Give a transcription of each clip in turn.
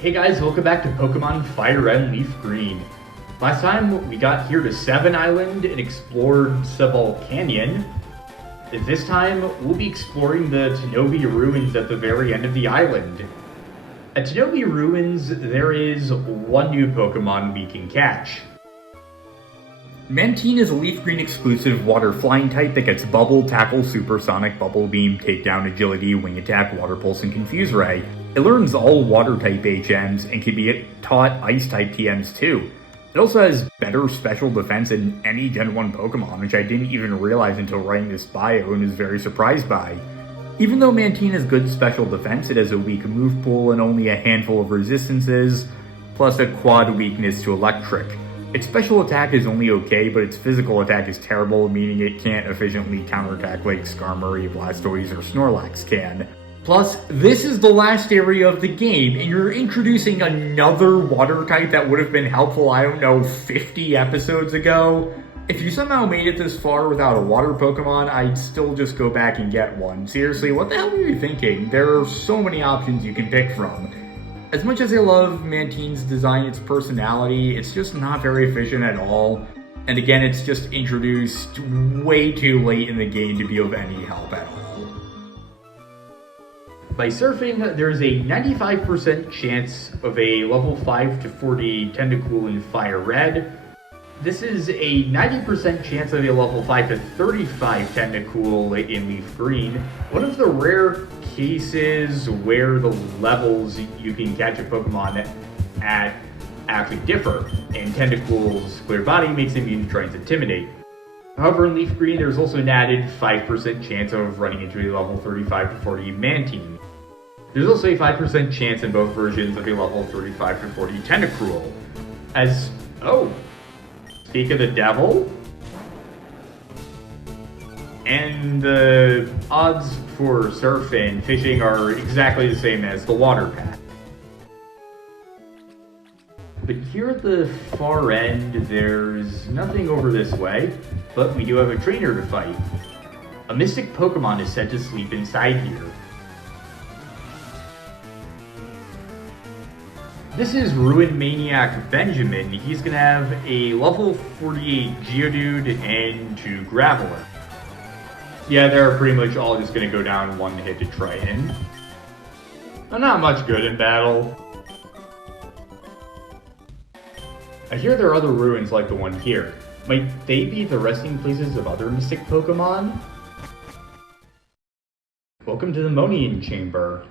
Hey guys, welcome back to Pokemon FireRed and LeafGreen. Last time we got here to Seven Island and explored Sebal Canyon. This time we'll be exploring the Tanoby Ruins at the very end of the island. At Tanoby Ruins there is one new Pokemon we can catch. Mantine is a LeafGreen exclusive water flying type that gets Bubble, Tackle, Supersonic, Bubble Beam, Takedown, Agility, Wing Attack, Water Pulse, and Confuse Ray. It learns all water type HMs and can be taught ice type TMs too. It also has better special defense than any Gen 1 Pokemon, which I didn't even realize until writing this bio and was very surprised by. Even though Mantine has good special defense, it has a weak move pool and only a handful of resistances, plus a quad weakness to Electric. Its special attack is only okay, but its physical attack is terrible, meaning it can't efficiently counterattack like Skarmory, Blastoise, or Snorlax can. Plus, this is the last area of the game, and you're introducing another water type that would have been helpful, I don't know, 50 episodes ago. If you somehow made it this far without a water Pokemon, I'd still just go back and get one. Seriously, what the hell were you thinking? There are so many options you can pick from. As much as I love Mantine's design, its personality, it's just not very efficient at all. And again, it's just introduced way too late in the game to be of any help at all. By surfing, there's a 95% chance of a level 5 to 40 Tentacool in FireRed. This is a 90% chance of a level 5 to 35 Tentacool in LeafGreen. One of the rare cases where the levels you can catch a Pokemon at actually differ, and Tentacool's clear body makes him immune to try and intimidate. However, in LeafGreen, there's also an added 5% chance of running into a level 35 to 40 Mantine. There's also a 5% chance in both versions of a level 35 to 40 Tentacruel. Speak of the devil. And the odds for surf and fishing are exactly the same as the water path. But here at the far end, there's nothing over this way, but we do have a trainer to fight. A mystic Pokemon is said to sleep inside here. This is Ruin Maniac Benjamin. He's gonna have a level 48 Geodude and 2 Graveler. Yeah, they're pretty much all just gonna go down one hit to Triton. Not much good in battle. I hear there are other ruins like the one here. Might they be the resting places of other mystic Pokemon? Welcome to the Mantine Chamber.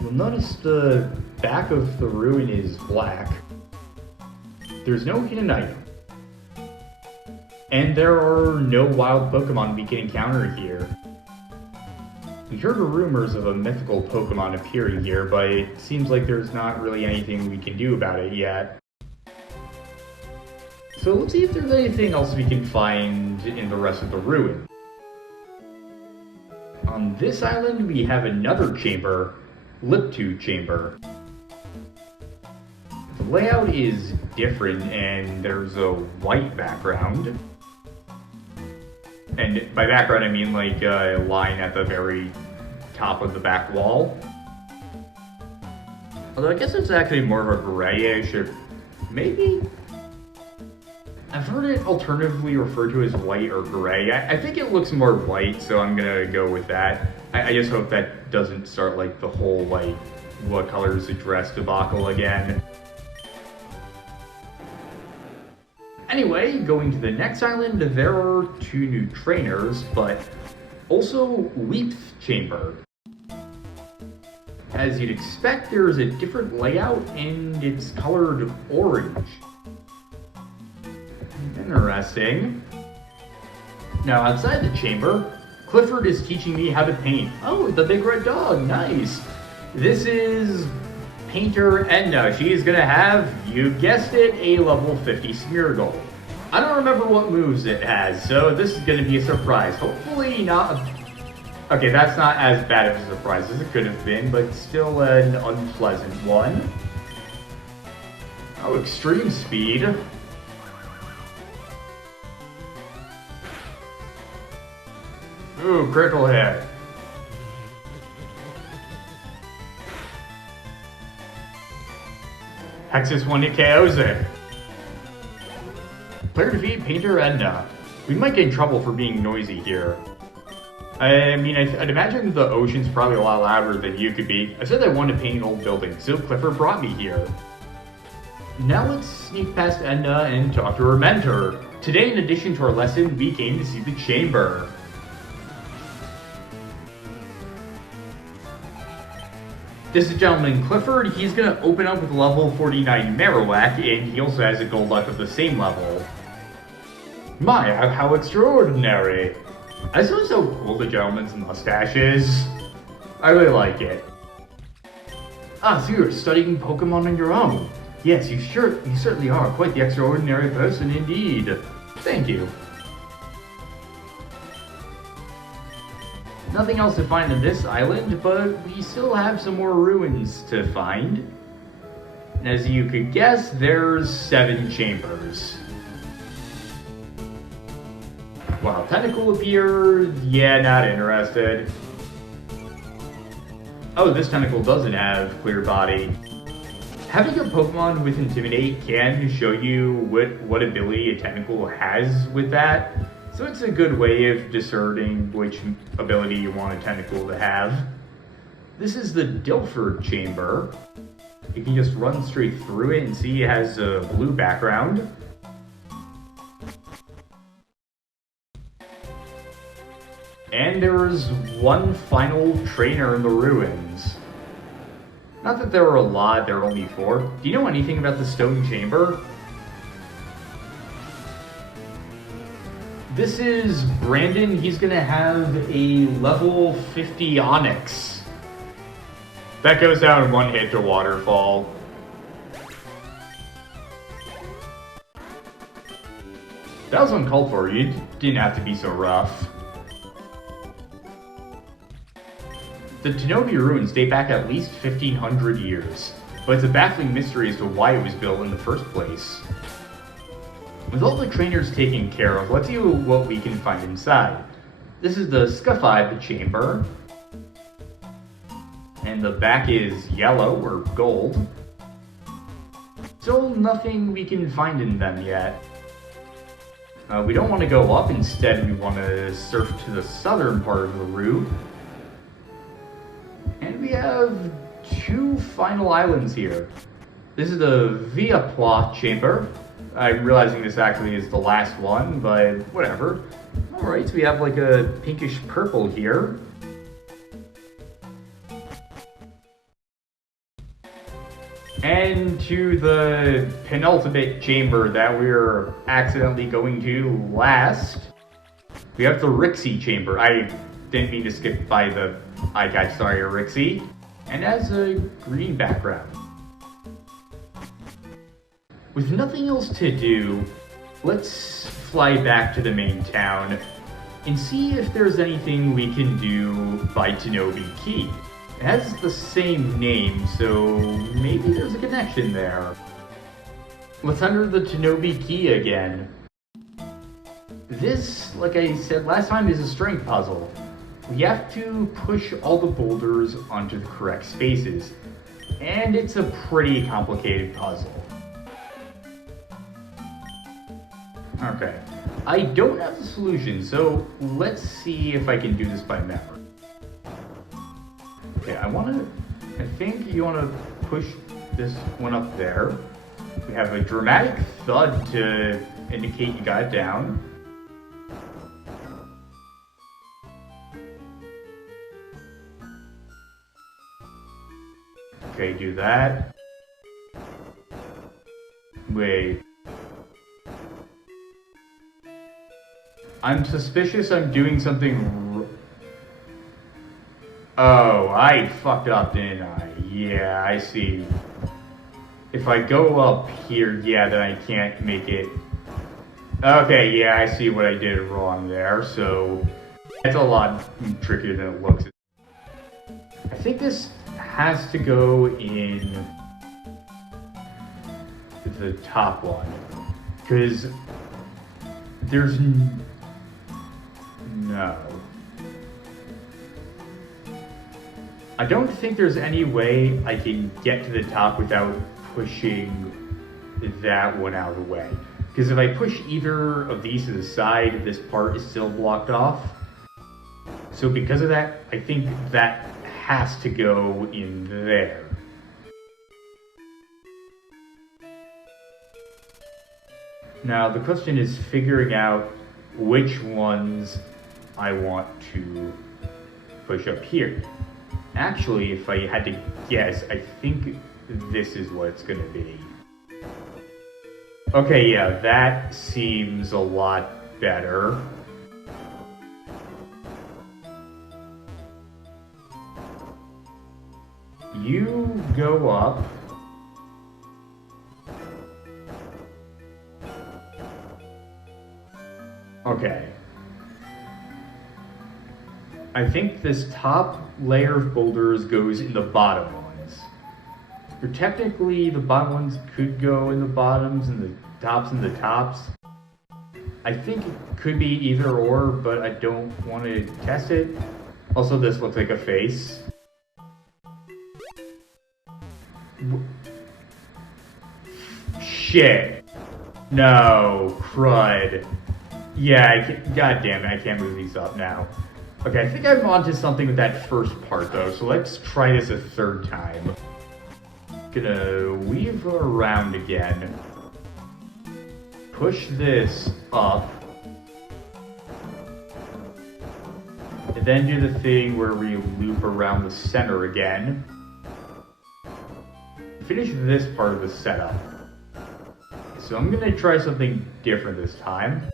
You'll notice the back of the ruin is black. There's no hidden item. And there are no wild Pokemon we can encounter here. We heard rumors of a mythical Pokemon appearing here, but it seems like there's not really anything we can do about it yet. So let's see if there's anything else we can find in the rest of the ruin. On this island we have another chamber, Tanoby Chamber. The layout is different and there's a white background. And by background I mean like a line at the very top of the back wall. Although I guess it's actually more of a grayish, or maybe? I've heard it alternatively referred to as white or gray. I think it looks more white, so I'm gonna go with that. I just hope that doesn't start like the whole like, what color is the dress debacle again. Anyway, going to the next island, there are 2 new trainers, but also LeafGreen Chamber. As you'd expect, there is a different layout and it's colored orange. Interesting. Now outside the chamber, Clifford is teaching me how to paint. Oh, the big red dog, nice. This is Painter Edna. She is gonna have, you guessed it, a level 50 Smeargle. I don't remember what moves it has, so this is gonna be a surprise. Hopefully not. Okay, that's not as bad of a surprise as it could have been, but still an unpleasant one. Oh, extreme speed. Ooh, critical hit. Hexus 1 hit KOs it. Player defeat Painter Edna. We might get in trouble for being noisy here. I mean, I'd imagine the ocean's probably a lot louder than you could be. I said I wanted to paint an old building, so Clifford brought me here. Now let's sneak past Edna and talk to her mentor. Today, in addition to our lesson, we came to see the chamber. This is Gentleman Clifford. He's going to open up with level 49 Marowak, and he also has a Golduck of the same level. My, how extraordinary. I suppose how cool the gentleman's mustache is. I really like it. Ah, so you're studying Pokemon on your own. Yes, you certainly are quite the extraordinary person indeed. Thank you. Nothing else to find on this island, but we still have some more ruins to find. And as you could guess, there's 7 chambers. Wow, tentacle appeared. Yeah, not interested. Oh, this tentacle doesn't have clear body. Having a Pokemon with Intimidate can show you what ability a tentacle has with that. So it's a good way of discerning which ability you want a tentacle to have. This is the Dilford Chamber. You can just run straight through it and see it has a blue background. And there is one final trainer in the ruins. Not that there were a lot, there were only 4. Do you know anything about the Stone Chamber? This is Brandon. He's gonna have a level 50 Onyx. That goes down in 1 hit to Waterfall. That was uncalled for. You didn't have to be so rough. The Tanoby ruins date back at least 1,500 years, but it's a baffling mystery as to why it was built in the first place. With all the trainers taken care of, let's see what we can find inside. This is the Scuffide Chamber, and the back is yellow or gold. Still nothing we can find in them yet. We don't want to go up, instead we want to surf to the southern part of the route. And we have 2 final islands here. This is the Viapla Chamber. I'm realizing this actually is the last one, but whatever. Alright, so we have like a pinkish purple here. And to the penultimate chamber that we're accidentally going to last, we have the Rixie Chamber. I didn't mean to skip by the eye catch, sorry, Rixie. And has a green background. With nothing else to do, let's fly back to the main town and see if there's anything we can do by Tanoby Key. It has the same name, so maybe there's a connection there. Let's enter the Tanoby Key again. This, like I said last time, is a strength puzzle. We have to push all the boulders onto the correct spaces, and it's a pretty complicated puzzle. Okay, I don't have the solution, so let's see if I can do this by memory. Okay, I think you want to push this one up there. We have a dramatic thud to indicate you got it down. Okay, do that. Wait. I'm suspicious I'm doing something Oh, I fucked up, didn't I? Yeah, I see. If I go up here, yeah, then I can't make it. Okay, yeah, I see what I did wrong there, so it's a lot trickier than it looks. I think this has to go in the top one, because there's no. I don't think there's any way I can get to the top without pushing that one out of the way. Because if I push either of these to the side, this part is still blocked off. So because of that, I think that has to go in there. Now the question is figuring out which ones I want to push up here. Actually, if I had to guess, I think this is what it's going to be. Okay, yeah, that seems a lot better. You go up. Okay. I think this top layer of boulders goes in the bottom ones. Or technically, the bottom ones could go in the bottoms and the tops in the tops. I think it could be either or, but I don't want to test it. Also, this looks like a face. Shit. No, crud. Yeah, god damn it, I can't move these up now. Okay, I think I'm onto something with that first part though, so let's try this a third time. Gonna weave around again. Push this up. And then do the thing where we loop around the center again. Finish this part of the setup. So I'm gonna try something different this time.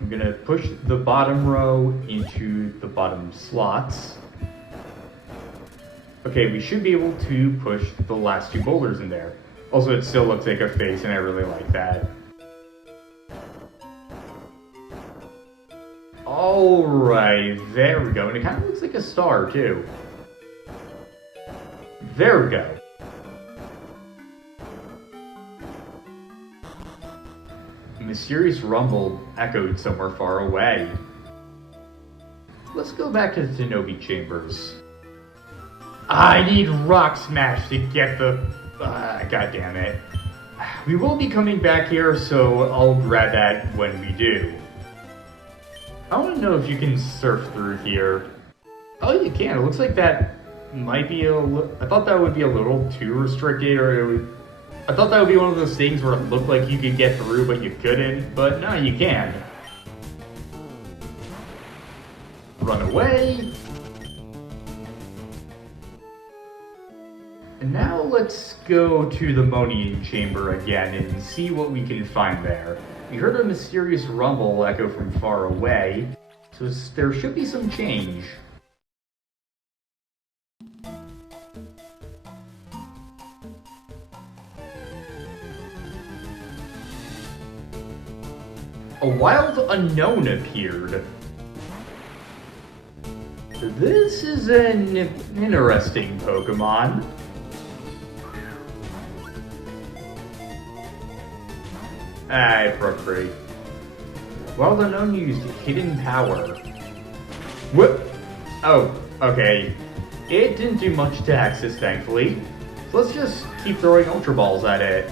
I'm gonna push the bottom row into the bottom slots. Okay, we should be able to push the last two boulders in there. Also, it still looks like a face, and I really like that. Alright, there we go. And it kind of looks like a star, too. There we go. A mysterious rumble echoed somewhere far away. Let's go back to the Tanoby Chambers. I need Rock Smash to get the... God damn it. We will be coming back here, so I'll grab that when we do. I want to know if you can surf through here. Oh, you can. It looks like that might be a little... I thought that would be a little too restricted, or it would... I thought that would be one of those things where it looked like you could get through, but you couldn't. But no, you can. Run away. And now let's go to the Mantine chamber again and see what we can find there. We heard a mysterious rumble echo from far away, so there should be some change. A wild Unown appeared. This is an interesting Pokemon. I broke free. Wild Unown used Hidden Power. Whoop! Oh, okay. It didn't do much to Axis, thankfully. So let's just keep throwing Ultra Balls at it.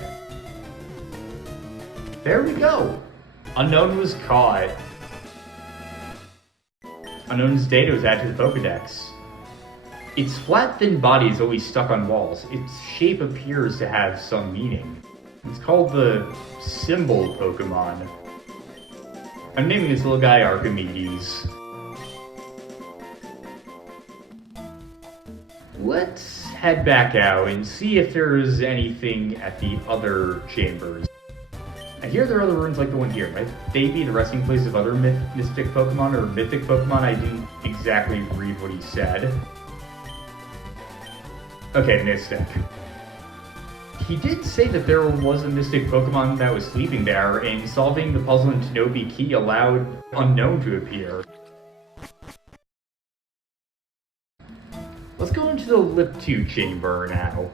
There we go. Unown was caught. Unown's data was added to the Pokedex. Its flat, thin body is always stuck on walls. Its shape appears to have some meaning. It's called the Symbol Pokemon. I'm naming this little guy Archimedes. Let's head back out and see if there's anything at the other chambers. I hear there are other ruins like the one here. Might they be the resting place of other mystic Pokemon or mythic Pokemon? I didn't exactly read what he said. Okay, Mystic. He did say that there was a mystic Pokemon that was sleeping there, and solving the puzzle in Tanoby Key allowed Unown to appear. Let's go into the Lip 2 chamber now.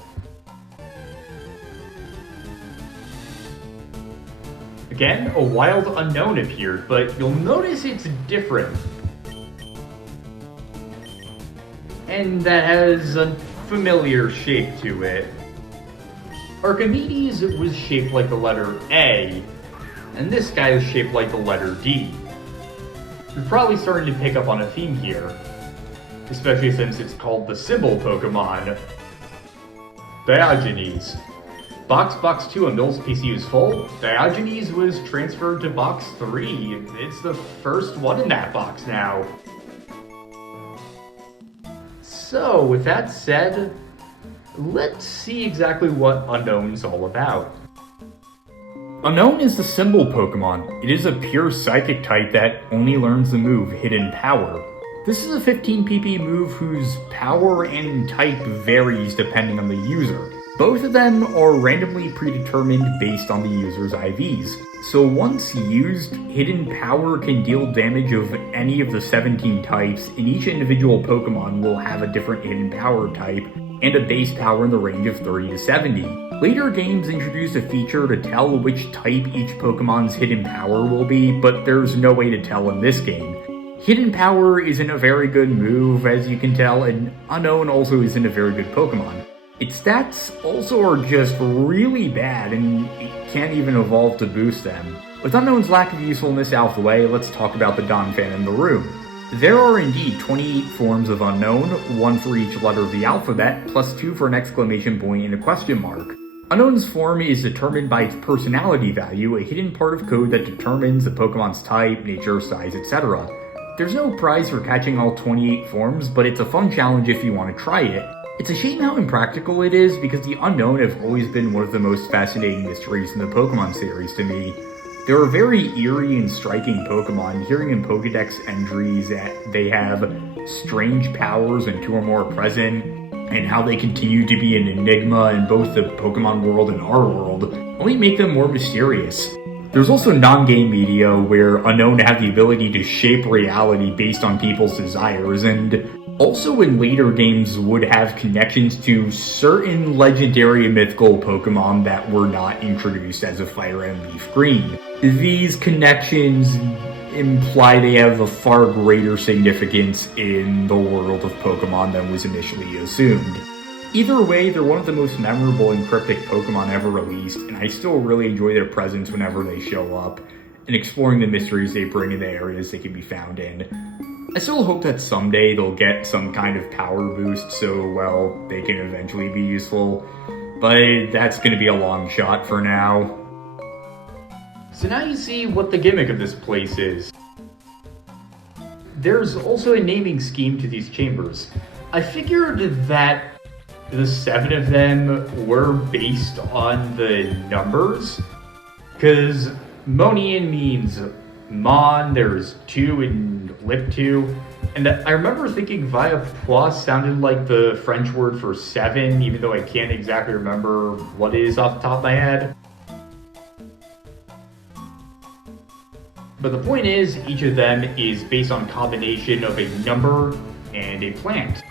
Again, a wild Unown appeared, but you'll notice it's different. And that has a familiar shape to it. Archimedes was shaped like the letter A, and this guy is shaped like the letter D. You're probably starting to pick up on a theme here, especially since it's called the symbol Pokémon. Diogenes. Box 2 on Mill's PC is full. Diogenes was transferred to Box 3. It's the first one in that box now. So, with that said, let's see exactly what Unown's all about. Unown is the symbol Pokemon. It is a pure psychic type that only learns the move Hidden Power. This is a 15 PP move whose power and type varies depending on the user. Both of them are randomly predetermined based on the user's IVs. So once used, Hidden Power can deal damage of any of the 17 types, and each individual Pokemon will have a different Hidden Power type, and a base power in the range of 30 to 70. Later games introduced a feature to tell which type each Pokemon's Hidden Power will be, but there's no way to tell in this game. Hidden Power isn't a very good move, as you can tell, and Unown also isn't a very good Pokemon. Its stats also are just really bad, and it can't even evolve to boost them. With Unown's lack of usefulness out of the way, let's talk about the Donphan in the room. There are indeed 28 forms of Unown, one for each letter of the alphabet, plus 2 for an exclamation point and a question mark. Unown's form is determined by its personality value, a hidden part of code that determines the Pokemon's type, nature, size, etc. There's no prize for catching all 28 forms, but it's a fun challenge if you want to try it. It's a shame how impractical it is, because the Unown have always been one of the most fascinating mysteries in the Pokemon series to me. They're a very eerie and striking Pokemon, hearing in Pokedex entries that they have strange powers and 2 or more present, and how they continue to be an enigma in both the Pokemon world and our world, only make them more mysterious. There's also non-game media where Unown have the ability to shape reality based on people's desires, and also in later games would have connections to certain legendary and mythical Pokemon that were not introduced as a FireRed and LeafGreen. These connections imply they have a far greater significance in the world of Pokemon than was initially assumed. Either way, they're one of the most memorable and cryptic Pokemon ever released, and I still really enjoy their presence whenever they show up, and exploring the mysteries they bring in the areas they can be found in. I still hope that someday they'll get some kind of power boost so, well, they can eventually be useful, but that's going to be a long shot for now. So now you see what the gimmick of this place is. There's also a naming scheme to these chambers. I figured that the 7 of them were based on the numbers, because Monian means Mon, there's 2 in Lip 2, and I remember thinking Via Pois sounded like the French word for 7, even though I can't exactly remember what it is off the top of my head. But the point is, each of them is based on a combination of a number and a plant.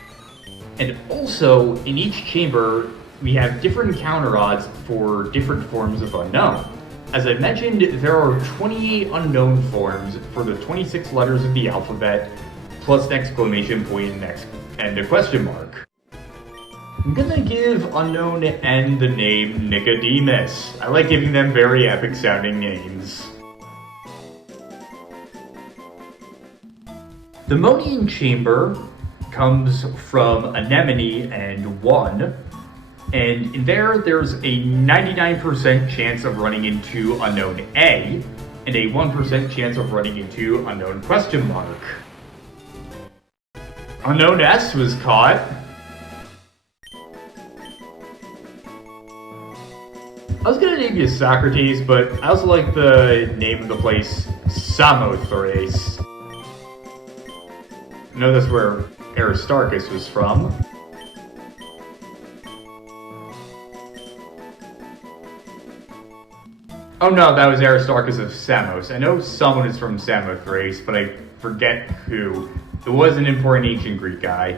And also, in each chamber, we have different counter odds for different forms of Unown. As I mentioned, there are 28 Unown forms for the 26 letters of the alphabet, plus an exclamation point and a question mark. I'm gonna give Unown N the name Nicodemus. I like giving them very epic sounding names. The Monian Chamber comes from Anemone and 1, and in there's a 99% chance of running into Unown A, and a 1% chance of running into Unown question mark. Unown S was caught. I was gonna name you Socrates, but I also like the name of the place, Samothrace. I know that's where Aristarchus was from. Oh no, that was Aristarchus of Samos. I know someone is from Samothrace, but I forget who. It was an important ancient Greek guy.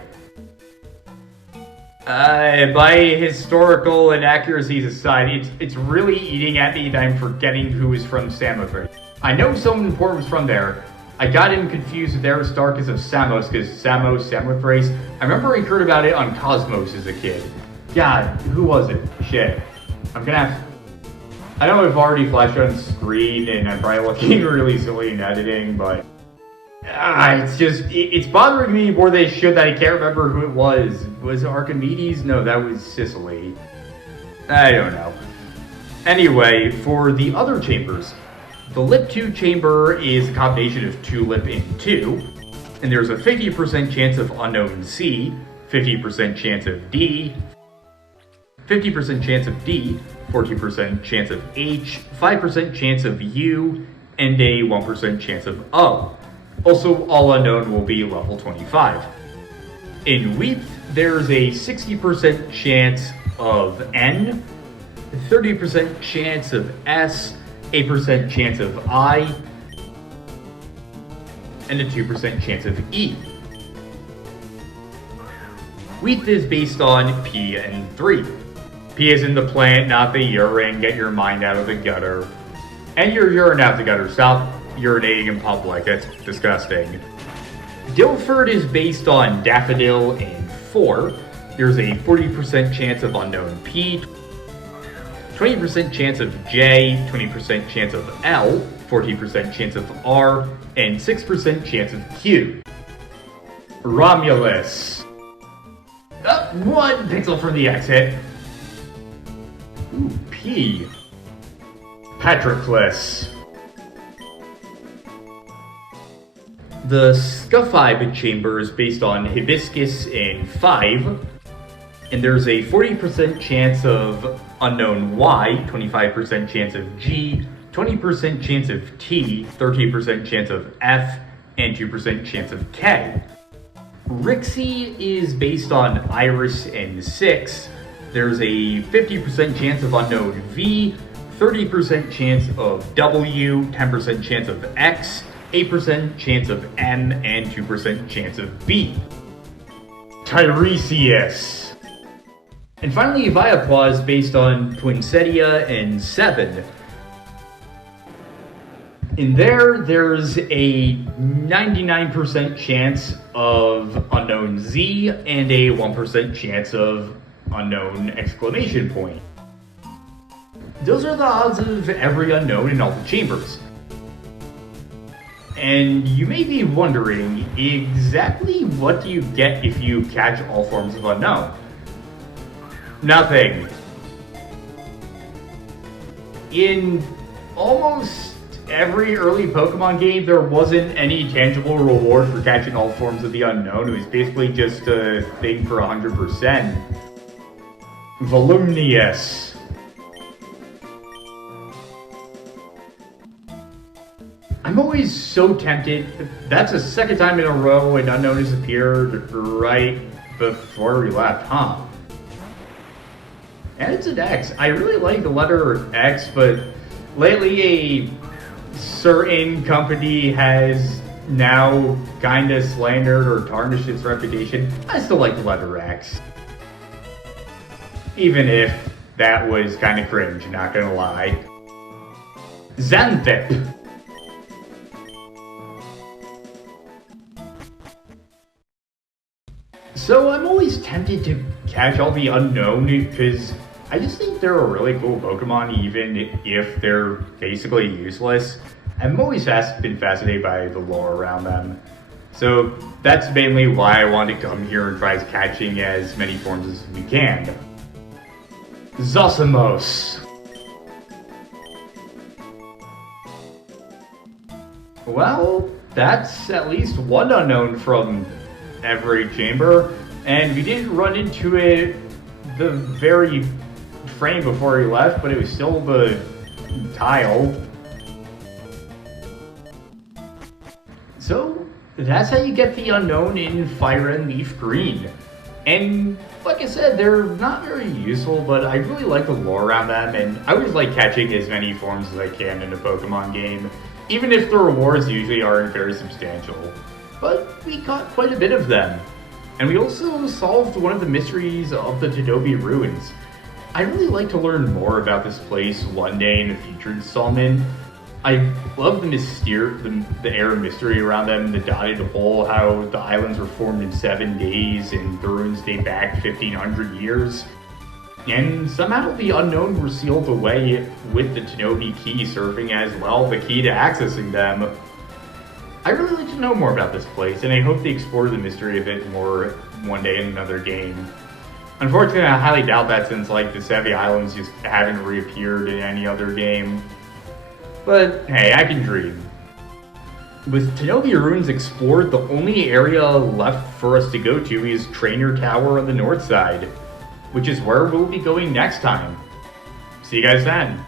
By historical inaccuracies aside, it's really eating at me that I'm forgetting who is from Samothrace. I know someone important was from there. I got him confused with Aristarchus of Samos, because Samothrace. I remember I heard about it on Cosmos as a kid. God, who was it? Shit. I'm gonna have... I know I've already flashed on screen and I'm probably looking really silly in editing, but... it's just... It's bothering me more than it should that I can't remember who it was. Was it Archimedes? No, that was Sicily. I don't know. Anyway, for the other chambers, the Lip 2 chamber is a combination of 2 Lip and 2, and there's a 50% chance of unknown C, 50% chance of D, 50% chance of D, 40% chance of H, 5% chance of U, and a 1% chance of O. Also, all unknown will be level 25. In Weep, there's a 60% chance of N, 30% chance of S, 8% chance of I, and a 2% chance of E. Weep is based on P and 3. P is in the plant, not the urine, get your mind out of the gutter. And your urine out the gutter, stop urinating in public, that's disgusting. Dilford is based on Daffodil and 4. There's a 40% chance of unknown P, 20% chance of J, 20% chance of L, 14% chance of R, and 6% chance of Q. Romulus. 1 pixel from the exit. Ooh, P. Patroclus. The Scuffide chamber is based on Hibiscus and 5, and there's a 40% chance of unknown Y, 25% chance of G, 20% chance of T, 13% chance of F, and 2% chance of K. Rixie is based on Iris and 6. There's a 50% chance of unknown V, 30% chance of W, 10% chance of X, 8% chance of M, and 2% chance of B. Tiresias. And finally, Viapaw is based on Poinsettia and 7. In there's a 99% chance of unknown Z and a 1% chance of unknown exclamation point. Those are the odds of every unknown in all the chambers. And you may be wondering, exactly what do you get if you catch all forms of unknown? Nothing. In almost every early Pokemon game, there wasn't any tangible reward for catching all forms of the unknown. It was basically just a thing for 100%. Volumnius. I'm always so tempted. That's the second time in a row an unknown has appeared right before we left, huh? And it's an X. I really like the letter X, but lately a certain company has now kind of slandered or tarnished its reputation. I still like the letter X. Even if that was kind of cringe, not gonna lie. Xanthip. So I'm always tempted to catch all the unknown because I just think they're a really cool Pokemon even if they're basically useless. I've always been fascinated by the lore around them. So that's mainly why I wanted to come here and try catching as many forms as we can. Zossimos. Well, that's at least one unknown from every chamber, and we didn't run into it the very frame before he left, but it was still the tile. So that's how you get the unknown in FireRed and LeafGreen. And like I said, they're not very useful, but I really like the lore around them, and I always like catching as many forms as I can in a Pokemon game, even if the rewards usually aren't very substantial. But we caught quite a bit of them. And we also solved one of the mysteries of the Tanoby ruins. I really like to learn more about this place one day in a future installment. I love the air of mystery around them, the dotted hole, how the islands were formed in 7 days and the ruins date back 1500 years. And somehow the Unown were sealed away with the Tanoby key serving as well the key to accessing them. I really like to know more about this place, and I hope they explore the mystery of it more one day in another game. Unfortunately, I highly doubt that since like the Sevi Islands just haven't reappeared in any other game. But hey, I can dream. With Tanoby Ruins explored, the only area left for us to go to is Trainer Tower on the north side, which is where we'll be going next time. See you guys then.